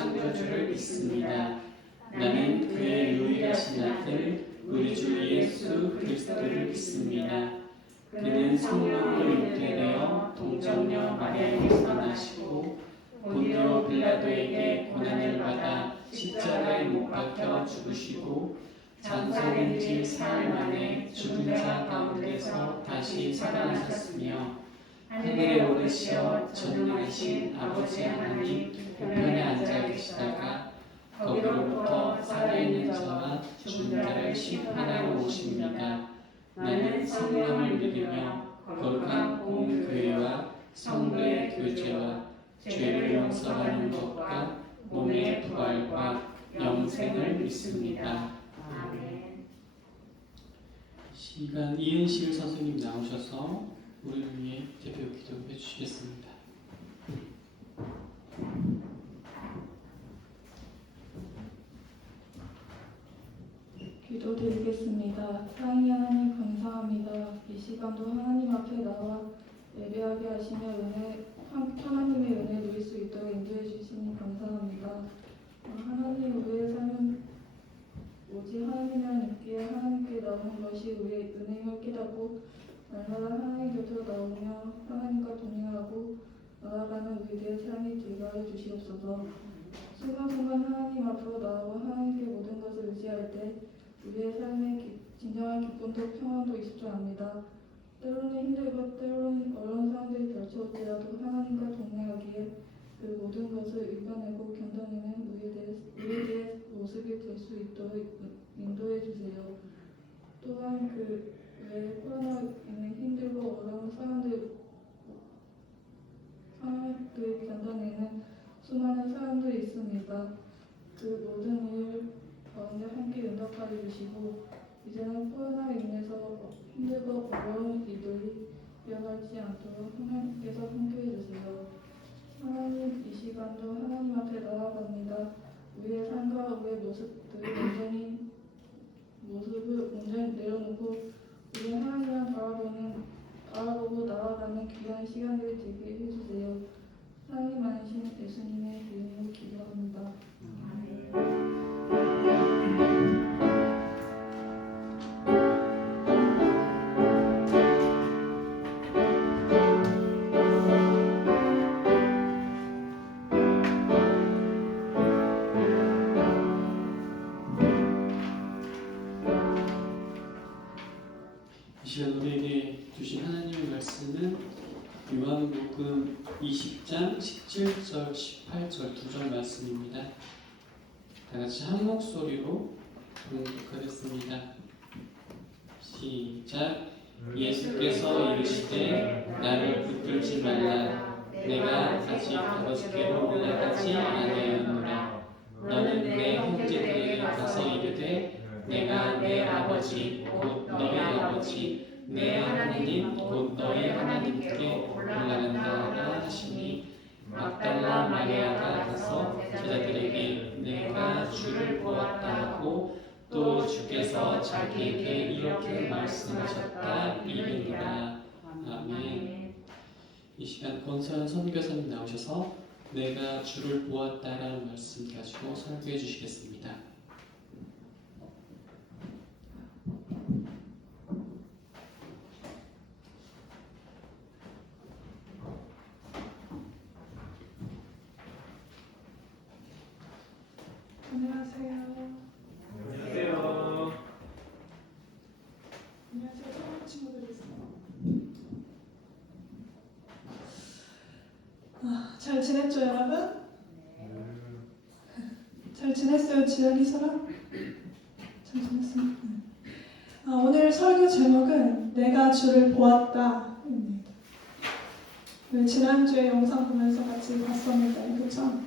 창조주를 믿습니다. 나는 그의 유일하신 아들 우리 주 예수 그리스도를 믿습니다. 그는 성령으로 잉태되어 동정녀 마리아에게서 나시고 본디오 빌라도에게 고난을 받아 십자가에 못 박혀 죽으시고 장사된 지 사흘 만에 죽은 자 가운데서 다시 살아나셨으며 하늘에 오르시어 전능하신 아버지 하나님 우편에 앉아 계시다가 거기로부터 살아있는 자와 죽은 자를 심판하러 오십니다. 나는 성령을 믿으며 거룩한 공교회와 성도의 교제와 죄를 용서하는 것과 몸의 부활과 영생을 믿습니다. 아멘. 시간 이은실 선생님 나오셔서 우리를 위해 대표 기도해 주시겠습니다. 기도드리겠습니다. 사랑의 하나님 감사합니다. 이 시간도 하나님 앞에 나와 예배하게 하시며 하나님의 은혜 누릴 수 있도록 인도해 주시니 감사합니다. 하나님 우리의 삶은 오직 하나님께 나오는 것이 우리의 은혜임을 깨닫고 날마다 하나님 곁으로 나오며 하나님과 동행하고 나아가는 우리들의 삶이 되게 하여 주시옵소서. 순간순간 하나님 앞으로 나오고 하나님께 모든 것을 의지할 때 우리의 삶에 진정한 기쁨도 평안도 있을 줄 압니다. 때로는 힘들고 때로는 어려운 상황들이 펼쳐올지라도 하나님과 동행하기에 그 모든 것을 이겨내고 견뎌내는 우리들의 모습이 될 수 있도록 인도해 주세요. 또한 그 외에 코로나 있는 힘들고 어려운 상황들 견뎌내는 수많은 사람들이 있습니다. 그 모든 일 가운데 함께 응답하여 주시고 이제는 코로나로 인해서 힘들고 어려운 일들이 일어나지 않도록 하나님께서 함께해 주세요. 하나님 이 시간도 하나님 앞에 나아갑니다. 우리의 삶과 우리의 모습을 온전히 내려놓고 우리 하나님을 바라보고 나아가는 귀한 시간을 되게 해주세요. 하나님 안으신 예수님의 이름으로 기도합니다. 이 시간 우리에게 주신 하나님의 말씀은 요한복음 20장 17절 18절 2절 말씀입니다. 다같이 한 목소리로 봉독하겠습니다. 시작. 예수께서 이르시되 나를 붙들지 말라. 내가 아직 5개로 올라가지 아니하였노라. 너는 내 형제들에게 가서 이르되 내가 내 아버지 곧 너희 아버지 내 하나님 곧 너희 하나님께 올라간다 하시니 막달라 마리아가 가서 제자들에게 내가 주를 보았다 하고 또 주께서 자기에게 이렇게 말씀하셨다 이르니라. 아멘. 이 시간 권서연 선교사님 나오셔서 내가 주를 보았다라는 말씀 가지고 설교해 주시겠습니다. 안녕하세요. 안녕하세요. 안녕하세요. 처음 친구들 있어요. 잘 지냈죠, 여러분? 잘 지냈어요, 지연이 사람? 잘 지냈어요? 오늘 설교 제목은 내가 주를 보았다입니다. 지난주에 영상 보면서 같이 봤었는데, 그렇죠?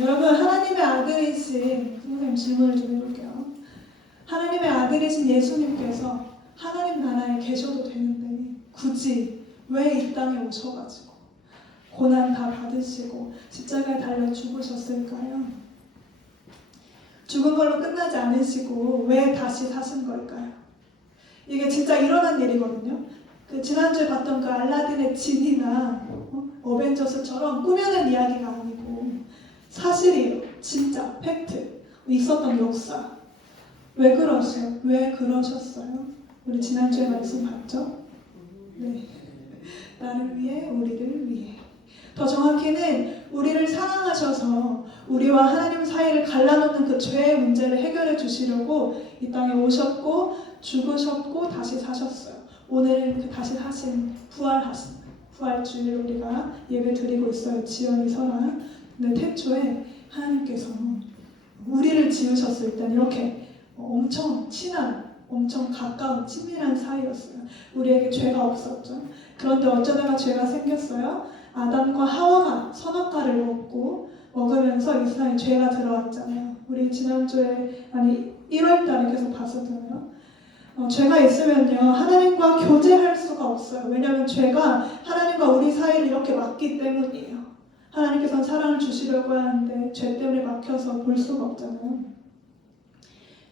여러분, 하나님의 아들이신, 선생님 질문을 좀 해볼게요. 하나님의 아들이신 예수님께서 하나님 나라에 계셔도 되는데 굳이 왜 이 땅에 오셔가지고 고난 다 받으시고 십자가에 달려 죽으셨을까요? 죽은 걸로 끝나지 않으시고 왜 다시 사신 걸까요? 이게 진짜 일어난 일이거든요. 지난주에 봤던 그 알라딘의 진이나 어벤져스처럼 꾸며낸 이야기가 아니고 사실이에요. 진짜 팩트. 있었던 역사. 왜 그러세요? 왜 그러셨어요? 우리 지난주에 말씀 봤죠? 네. 나를 위해, 우리를 위해. 더 정확히는 우리를 사랑하셔서 우리와 하나님 사이를 갈라놓는 그 죄의 문제를 해결해 주시려고 이 땅에 오셨고 죽으셨고 다시 사셨어요. 오늘은 그 다시 사신 부활주일 우리가 예배 드리고 있어요. 지연이 설한. 근데 태초에 하나님께서 우리를 지으셨을 때는 이렇게 엄청 친한, 엄청 가까운 친밀한 사이였어요. 우리에게 죄가 없었죠. 그런데 어쩌다가 죄가 생겼어요. 아담과 하와가 선악과를 먹으면서 이 세상에 죄가 들어왔잖아요. 우리 지난주에 1월달에 계속 봤었잖아요. 죄가 있으면요 하나님과 교제할 수가 없어요. 왜냐하면 죄가 하나님과 우리 사이를 이렇게 막기 때문이에요. 하나님께서는 사랑을 주시려고 하는데 죄 때문에 막혀서 볼 수가 없잖아요.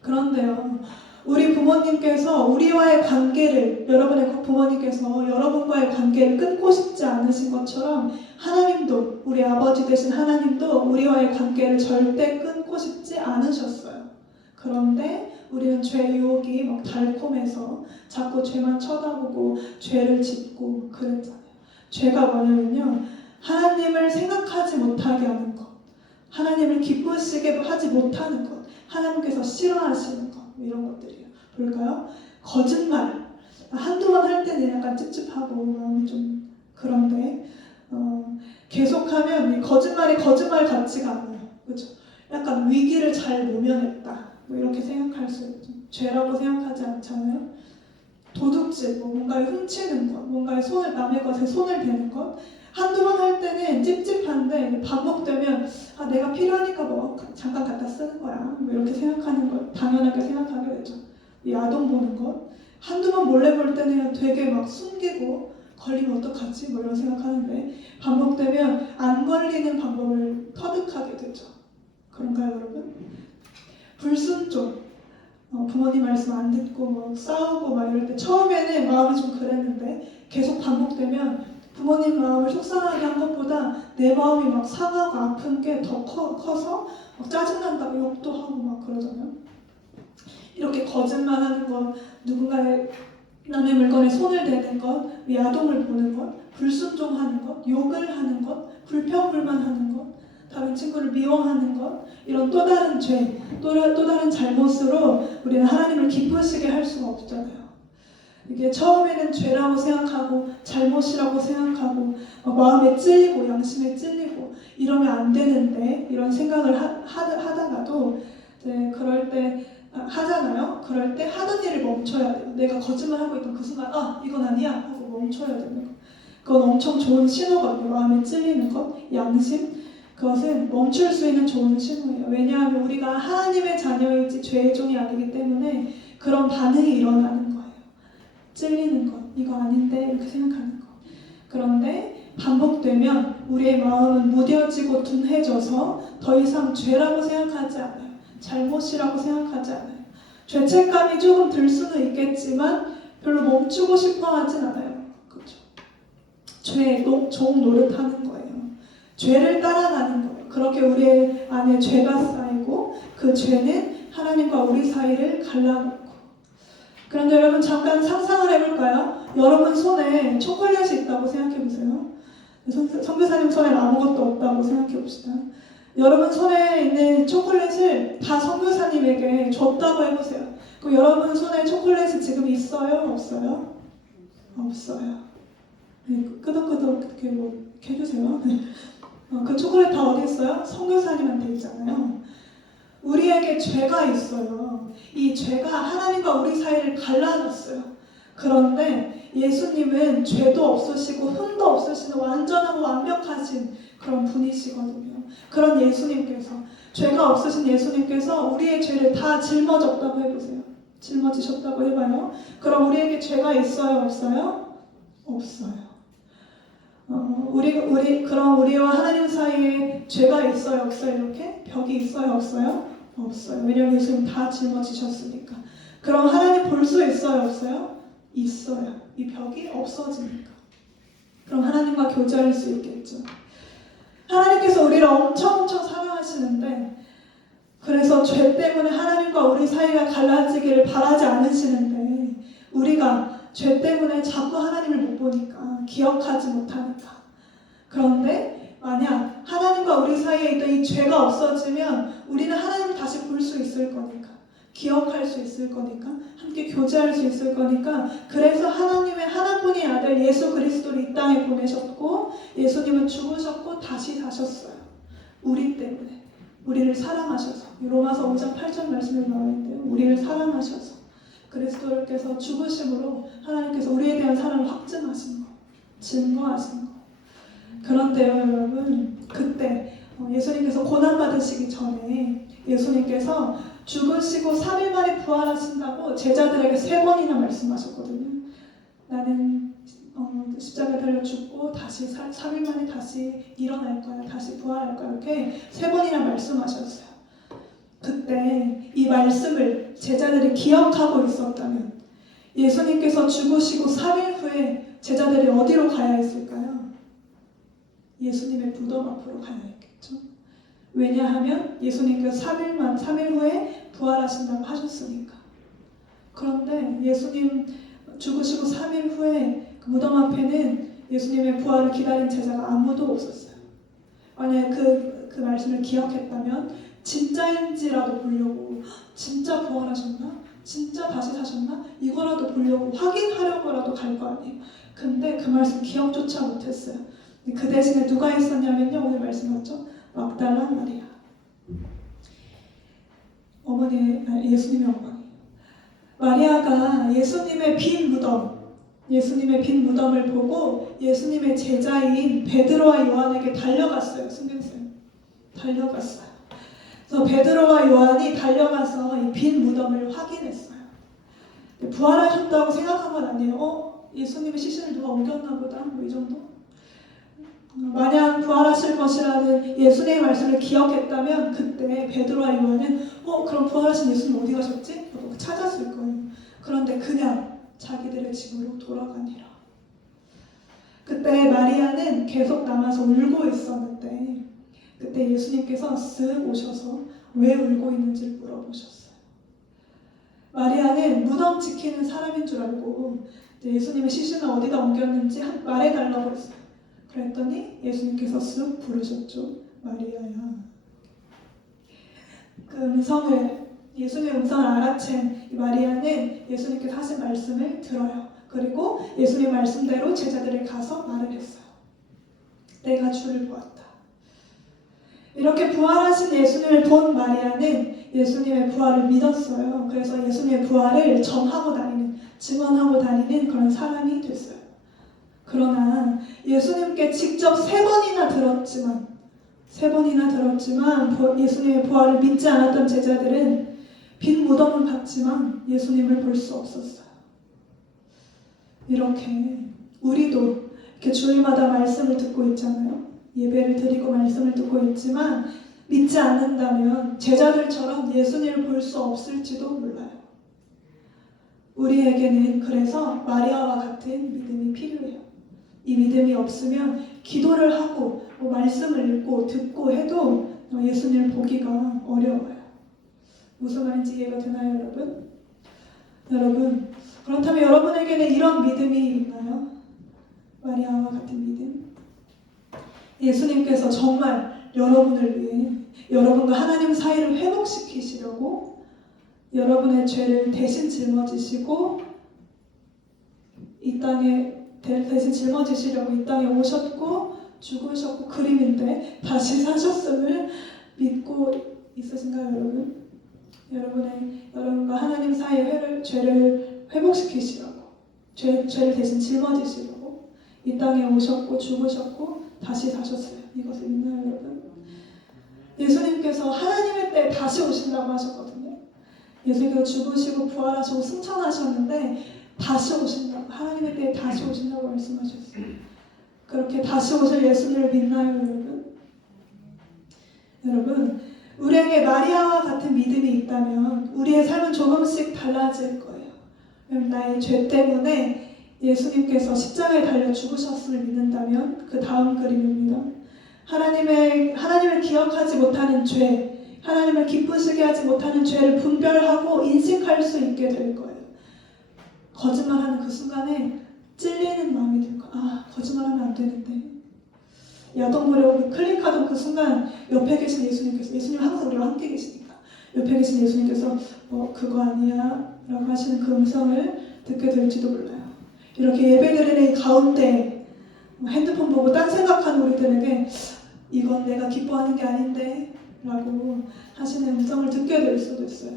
그런데요 우리 부모님께서 우리와의 관계를, 여러분의 부모님께서 여러분과의 관계를 끊고 싶지 않으신 것처럼 하나님도, 우리 아버지 되신 하나님도 우리와의 관계를 절대 끊고 싶지 않으셨어요. 그런데 우리는 죄 유혹이 막 달콤해서 자꾸 죄만 쳐다보고 죄를 짓고 그랬잖아요. 죄가 뭐냐면요 하나님을 생각하지 못하게 하는 것, 하나님을 기쁘시게 하지 못하는 것, 하나님께서 싫어하시는 것, 이런 것들이에요. 볼까요? 거짓말. 한두 번 할 때는 약간 찝찝하고 마음이 좀 그런데 계속하면 이 거짓말이 거짓말 같지가 않아요. 그렇죠? 약간 위기를 잘 모면했다. 뭐 이렇게 생각할 수 있죠. 죄라고 생각하지 않잖아요. 도둑질, 뭔가에 훔치는 것, 뭔가에 남의 것에 손을 대는 것. 한두 번 할 때는 찝찝한데 반복되면 내가 필요하니까 뭐 잠깐 갖다 쓰는 거야. 뭐 이렇게 생각하는 것, 당연하게 생각하게 되죠. 야동 보는 것. 한두 번 몰래 볼 때는 되게 막 숨기고 걸리면 어떡하지? 뭐 이런 생각하는데 반복되면 안 걸리는 방법을 터득하게 되죠. 그런가요, 여러분? 불순종. 부모님 말씀 안 듣고 뭐 싸우고 막 이럴 때 처음에는 마음이 좀 그랬는데 계속 반복되면 부모님 마음을 속상하게 한 것보다 내 마음이 막 상하고 아픈 게 더 커서 막 짜증난다고 욕도 하고 막 그러잖아요. 이렇게 거짓말하는 것, 누군가의 남의 물건에 손을 대는 것, 야동을 보는 것, 불순종하는 것, 욕을 하는 것, 불평불만하는 것, 다른 친구를 미워하는 것, 이런 또 다른 죄, 또 다른 잘못으로 우리는 하나님을 기쁘시게 할 수가 없잖아요. 이게 처음에는 죄라고 생각하고 잘못이라고 생각하고 마음에 찔리고 양심에 찔리고 이러면 안 되는데 이런 생각을 하다가도 이제 그럴 때 하잖아요. 그럴 때 하던 일을 멈춰야 돼요. 내가 거짓말하고 있던 그 순간 이건 아니야 하고 멈춰야 되는 거. 그건 엄청 좋은 신호거든요. 마음에 찔리는 것, 양심. 그것은 멈출 수 있는 좋은 신호예요. 왜냐하면 우리가 하나님의 자녀이지 죄의 종이 아니기 때문에 그런 반응이 일어나는 거예요. 찔리는 것, 이거 아닌데 이렇게 생각하는 것. 그런데 반복되면 우리의 마음은 무뎌지고 둔해져서 더 이상 죄라고 생각하지 않아요. 잘못이라고 생각하지 않아요. 죄책감이 조금 들 수는 있겠지만 별로 멈추고 싶어 하진 않아요. 그렇죠? 죄의 종 노릇하는 거예요. 죄를 따라가는 거예요. 그렇게 우리 안에 죄가 쌓이고 그 죄는 하나님과 우리 사이를 갈라놓고. 그런데 여러분 잠깐 상상을 해볼까요? 여러분 손에 초콜릿이 있다고 생각해보세요. 선교사님 손에 아무것도 없다고 생각해봅시다. 여러분 손에 있는 초콜릿을 다 선교사님에게 줬다고 해보세요. 그럼 여러분 손에 초콜릿이 지금 있어요? 없어요? 없어요. 네, 끄덕끄덕 이렇게 뭐 해주세요. 그 초콜릿 다 어디 있어요? 선교사님한테 있잖아요. 우리에게 죄가 있어요. 이 죄가 하나님과 우리 사이를 갈라놨어요. 그런데 예수님은 죄도 없으시고 흠도 없으시는 완전하고 완벽하신 그런 분이시거든요. 그런 예수님께서, 죄가 없으신 예수님께서 우리의 죄를 다 짊어졌다고 해보세요. 짊어지셨다고 해봐요. 그럼 우리에게 죄가 있어요? 없어요? 없어요. 그럼 우리와 하나님 사이에 죄가 있어요? 없어요? 이렇게? 벽이 있어요? 없어요? 없어요. 왜냐하면 예수님 다 짊어지셨으니까. 그럼 하나님 볼 수 있어요? 없어요? 있어요. 이 벽이 없어지니까. 그럼 하나님과 교제할 수 있겠죠. 하나님께서 우리를 엄청 사랑하시고 사랑하시는데 그래서 죄 때문에 하나님과 우리 사이가 갈라지기를 바라지 않으시는데 우리가 죄 때문에 자꾸 하나님을 못 보니까 기억하지 못하니까 그런데 만약 하나님과 우리 사이에 있던 이 죄가 없어지면 우리는 하나님을 다시 볼 수 있을 거니까 기억할 수 있을 거니까 함께 교제할 수 있을 거니까 그래서 하나님의 하나뿐인 아들 예수 그리스도를 이 땅에 보내셨고 예수님은 죽으셨고 다시 사셨어요. 우리 때문에 우리를 사랑하셔서 로마서 5장 8절 말씀에 나와 있는데요. 우리를 사랑하셔서 그리스도께서 죽으심으로 하나님께서 우리에 대한 사랑을 확증하신 거 증거하신 거 그런데요 여러분 그때 예수님께서 고난받으시기 전에 예수님께서 죽으시고 3일 만에 부활하신다고 제자들에게 3번이나 말씀하셨거든요. 나는 십자가에 달려 죽고 다시 3일 만에 다시 일어날 거야. 다시 부활할 거야. 이렇게 3번이나 말씀하셨어요. 그때 이 말씀을 제자들이 기억하고 있었다면 예수님께서 죽으시고 3일 후에 제자들이 어디로 가야 했을까요? 예수님의 무덤 앞으로 가야 했겠죠. 왜냐하면 예수님께서 3일 후에 부활하신다고 하셨으니까. 그런데 예수님 죽으시고 3일 후에 그 무덤 앞에는 예수님의 부활을 기다린 제자가 아무도 없었어요. 만약에 그 말씀을 기억했다면 진짜인지라도 보려고 진짜 부활하셨나? 진짜 다시 사셨나? 이거라도 보려고 확인하려고라도 갈 거 아니에요. 근데 그 말씀 기억조차 못했어요. 그 대신에 누가 있었냐면요. 오늘 말씀하셨죠? 막달라 마리아. 예수님의 어머니. 마리아가 예수님의 빈 무덤을 보고 예수님의 제자인 베드로와 요한에게 달려갔어요. 승경쌤. 달려갔어요. 그래서 베드로와 요한이 달려가서 이 빈 무덤을 확인했어요. 부활하셨다고 생각한 건 아니에요. 예수님의 시신을 누가 옮겼나 보다. 뭐 이 정도? 만약 부활하실 것이라는 예수님의 말씀을 기억했다면 그때 베드로와 요한은 그럼 부활하신 예수님 어디 가셨지? 찾았을 거예요. 그런데 그냥 자기들의 집으로 돌아가니라. 그때 마리아는 계속 남아서 울고 있었는데 그때 예수님께서 쓱 오셔서 왜 울고 있는지를 물어보셨어요. 마리아는 무덤 지키는 사람인 줄 알고 예수님의 시신을 어디다 옮겼는지 말해달라고 했어요. 그랬더니 예수님께서 쓱 부르셨죠. 마리아야. 예수님의 음성을 알아챈 이 마리아는 예수님께서 하신 말씀을 들어요. 그리고 예수님의 말씀대로 제자들이 가서 말을 했어요. 내가 주를 보았다. 이렇게 부활하신 예수님을 본 마리아는 예수님의 부활을 믿었어요. 그래서 예수님의 부활을 증언하고 다니는 그런 사람이 됐어요. 그러나 예수님께 직접 3번이나 들었지만 예수님의 부활을 믿지 않았던 제자들은 빈 무덤은 봤지만 예수님을 볼 수 없었어요. 이렇게 우리도 이렇게 주일마다 말씀을 듣고 있잖아요. 예배를 드리고 말씀을 듣고 있지만 믿지 않는다면 제자들처럼 예수님을 볼 수 없을지도 몰라요. 우리에게는 그래서 마리아와 같은 믿음이 필요해요. 이 믿음이 없으면 기도를 하고 말씀을 읽고 듣고 해도 예수님을 보기가 어려워요. 무슨 말인지 이해가 되나요, 여러분? 여러분, 그렇다면 여러분에게는 이런 믿음이 있나요? 마리아와 같은 믿음? 예수님께서 정말 여러분을 위해 여러분과 하나님 사이를 회복시키시려고 여러분의 죄를 대신 짊어지시고 이 땅에 오셨고 죽으셨고 그림인데 다시 사셨음을 믿고 있으신가요, 여러분? 여러분과 하나님 사이의 죄를 회복시키시려고 죄를 대신 짊어지시려고 이 땅에 오셨고 죽으셨고 다시 사셨어요. 이것을 믿나요, 여러분? 예수님께서 하나님의 때에 다시 오신다고 하셨거든요. 예수님께서 죽으시고 부활하시고 승천하셨는데 다시 오신다고, 하나님의 때에 다시 오신다고 말씀하셨어요. 그렇게 다시 오실 예수님을 믿나요, 여러분? 여러분, 우리에게 마리아와 같은 믿음이 있다면 우리의 삶은 조금씩 달라질 거예요. 나의 죄 때문에 예수님께서 십자가에 달려 죽으셨음을 믿는다면 그 다음 그림입니다. 하나님을 기억하지 못하는 죄, 하나님을 기쁘시게 하지 못하는 죄를 분별하고 인식할 수 있게 될 거예요. 거짓말하는 그 순간에 찔리는 마음이 들 거예요. 아, 거짓말하면 안 되는데. 야동물에 클릭하던 그 순간 옆에 계신 예수님께서, 예수님 항상 우리와 함께 계시니까 옆에 계신 예수님께서 그거 아니야 라고 하시는 그 음성을 듣게 될지도 몰라요. 이렇게 예배드리는 가운데 핸드폰 보고 딴 생각하는 우리들에게 이건 내가 기뻐하는 게 아닌데 라고 하시는 음성을 듣게 될 수도 있어요.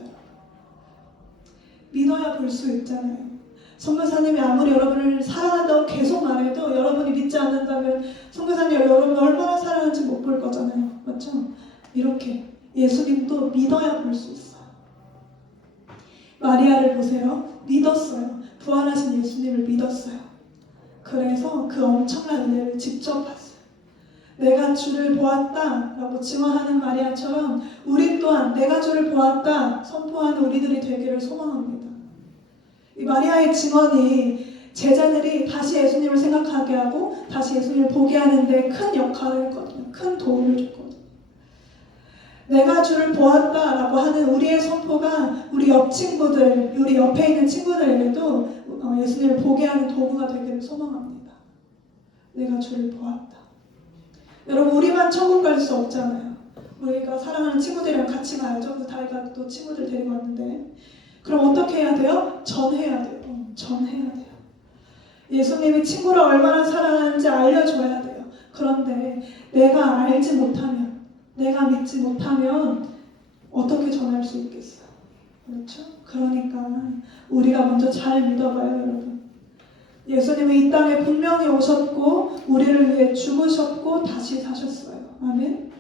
믿어야 볼 수 있잖아요. 선교사님이 아무리 여러분을 사랑한다고 계속 말해도 여러분이 믿지 않는다면 선교사님이 여러분을 얼마나 사랑하는지 못 볼 거잖아요. 맞죠? 이렇게 예수님도 믿어야 볼 수 있어요. 마리아를 보세요. 믿었어요. 부활하신 예수님을 믿었어요. 그래서 그 엄청난 은혜를 직접 봤어요. 내가 주를 보았다 라고 증언하는 마리아처럼 우리 또한 내가 주를 보았다 선포하는 우리들이 되기를 소망합니다. 이 마리아의 증언이 제자들이 다시 예수님을 생각하게 하고 다시 예수님을 보게 하는데 큰 역할을 했거든요. 큰 도움을 줬거든요. 내가 주를 보았다라고 하는 우리의 선포가 우리 옆 친구들, 우리 옆에 있는 친구들에게도 예수님을 보게 하는 도구가 되기를 소망합니다. 내가 주를 보았다. 여러분, 우리만 천국 갈 수 없잖아요. 우리가 사랑하는 친구들이랑 같이 가야죠. 그래서 다이가 또 친구들 데리고 왔는데 그럼 어떻게 해야 돼요? 전해야 돼요. 전해야 돼요. 예수님이 친구를 얼마나 사랑하는지 알려줘야 돼요. 그런데 내가 알지 못하면, 내가 믿지 못하면 어떻게 전할 수 있겠어요? 그렇죠? 그러니까 우리가 먼저 잘 믿어봐요, 여러분. 예수님이 이 땅에 분명히 오셨고 우리를 위해 죽으셨고 다시 사셨어요. 아멘.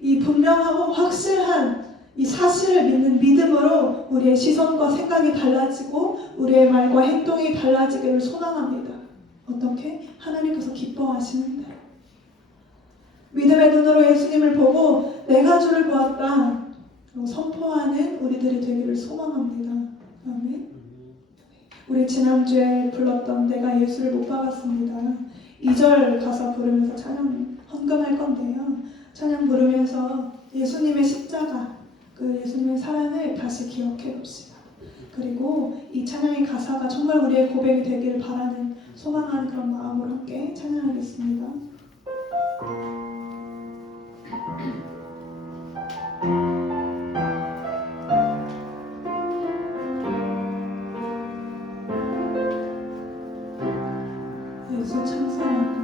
이 분명하고 확실한 이 사실을 믿는 믿음으로 우리의 시선과 생각이 달라지고 우리의 말과 행동이 달라지기를 소망합니다. 어떻게? 하나님께서 기뻐하시는 대로. 믿음의 눈으로 예수님을 보고 내가 주를 보았다 선포하는 우리들이 되기를 소망합니다. 아멘. 우리 지난주에 불렀던 내가 예수를 못 박았습니다. 2절 가사 부르면서 찬양 헌금할 건데요. 찬양 부르면서 예수님의 십자가, 그 예수님의 사랑을 다시 기억해 봅시다. 그리고 이 찬양의 가사가 정말 우리의 고백이 되기를 바라는 소망하는 그런 마음으로 함께 찬양하겠습니다. 예수 찬송합니다.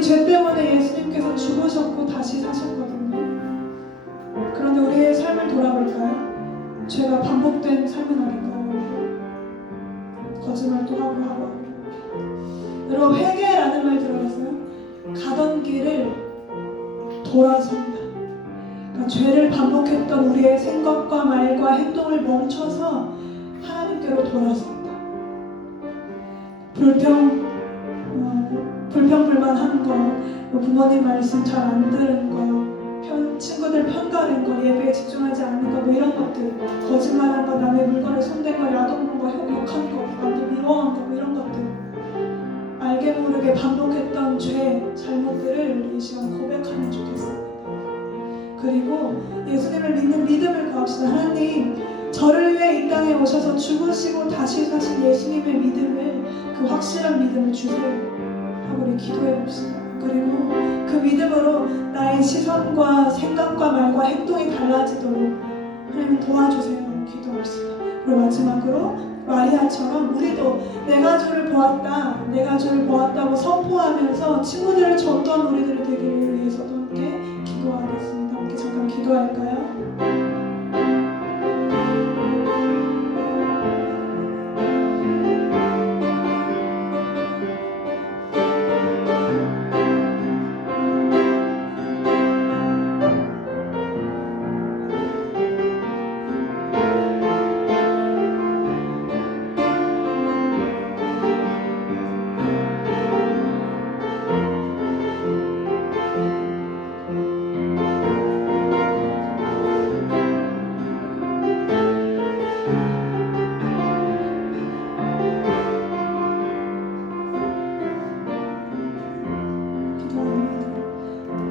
죄 때문에 예수님께서 죽으셨고 다시 사셨거든요. 그런데 우리의 삶을 돌아볼까요? 죄가 반복된 삶은 아닌가요? 거짓말도 하고 여러분, 회개라는 말 들어봤어요? 가던 길을 돌아선다. 그러니까 죄를 반복했던 우리의 생각과 말과 행동을 멈춰서 하나님께로 돌아선다. 불평불만하는 거, 뭐 부모님 말씀 잘 안 들은 거, 친구들 편가른 거, 예배에 집중하지 않는 거, 뭐 이런 것들, 거짓말한 거, 남의 물건에 손댄 거, 야동본 거, 욕한 거, 남들 미워한 거, 뭐 이런 것들, 알게 모르게 반복했던 죄, 잘못들을 우리 이 시간 고백하면 좋겠습니다. 그리고 예수님을 믿는 믿음을 구합시다. 하나님, 저를 위해 이 땅에 오셔서 죽으시고 다시 사신 예수님의 믿음을, 그 확실한 믿음을 주세요 하고 우리 기도해 봅시다. 그리고 그 믿음으로 나의 시선과 생각과 말과 행동이 달라지도록 하나님 도와주세요. 기도합시다. 그리고 마지막으로 마리아처럼 우리도 내가 주를 보았다, 내가 주를 보았다고 선포하면서 친구들을 전도한 우리들이 되기를 위해서도 함께 기도하겠습니다. 함께 잠깐 기도할까요?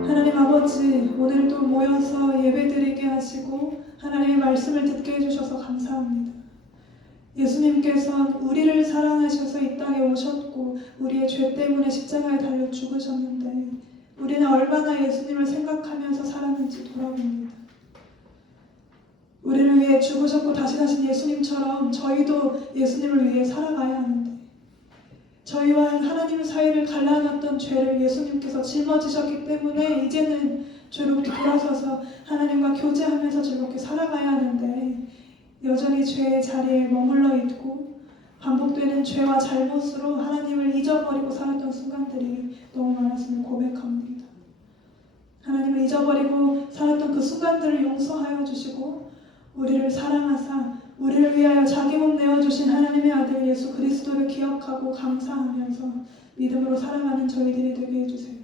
하나님 아버지, 오늘도 모여서 예배드리게 하시고 하나님의 말씀을 듣게 해주셔서 감사합니다. 예수님께서는 우리를 사랑하셔서 이 땅에 오셨고 우리의 죄 때문에 십자가에 달려 죽으셨는데 우리는 얼마나 예수님을 생각하면서 살았는지 돌아봅니다. 우리를 위해 죽으셨고 다시 사신 예수님처럼 저희도 예수님을 위해 살아가야 하는데 저희와 하나님 사이를 갈라놨던 죄를 예수님께서 짊어지셨기 때문에 이제는 죄롭게 돌아서서 하나님과 교제하면서 즐겁게 살아가야 하는데 여전히 죄의 자리에 머물러 있고 반복되는 죄와 잘못으로 하나님을 잊어버리고 살았던 순간들이 너무 많았음을 고백합니다. 하나님을 잊어버리고 살았던 그 순간들을 용서하여 주시고 우리를 사랑하사 우리를 위하여 자기 몸 내어주신 하나님의 아들 예수 그리스도를 기억하고 감사하면서 믿음으로 살아가는 저희들이 되게 해주세요.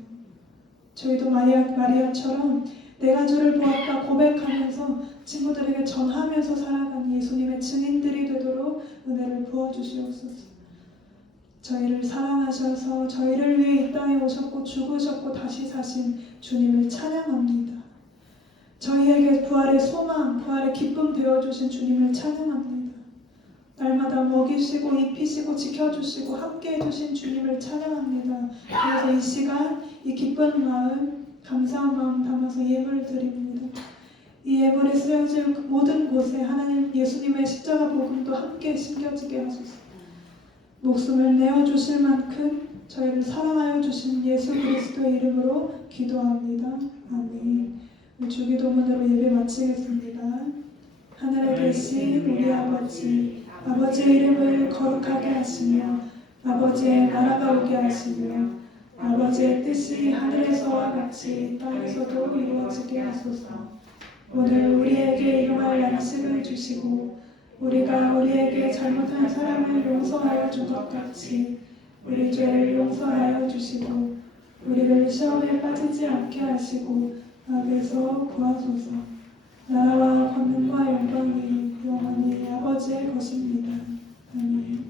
저희도 마리아처럼 내가 주를 보았다 고백하면서 친구들에게 전하면서 살아가는 예수님의 증인들이 되도록 은혜를 부어주시옵소서. 저희를 사랑하셔서 저희를 위해 이 땅에 오셨고 죽으셨고 다시 사신 주님을 찬양합니다. 저희에게 부활의 소망, 부활의 기쁨 되어주신 주님을 찬양합니다. 날마다 먹이시고 입히시고 지켜주시고 함께 해주신 주님을 찬양합니다. 그래서 이 시간 이 기쁜 마음, 감사한 마음 담아서 예물을 드립니다. 이 예물이 쓰여질 모든 곳에 하나님 예수님의 십자가 복음도 함께 심겨지게 하소서. 목숨을 내어주실 만큼 저희를 사랑하여 주신 예수 그리스도의 이름으로 기도합니다. 아멘. 주기도문으로 예배 마치겠습니다. 하늘에 계신 우리 아버지, 아버지의 이름을 거룩하게 하시며 아버지의 나라가 오게 하시며 아버지의 뜻이 하늘에서와 같이 땅에서도 이루어지게 하소서. 오늘 우리에게 일용할 양식을 주시고 우리가 우리에게 잘못한 사람을 용서하여 준 것 같이 우리 죄를 용서하여 주시고 우리를 시험에 빠지지 않게 하시고 악에서 구하소서. 나라와 권능과 영광이 영원히 아버지의 것입니다. 아멘.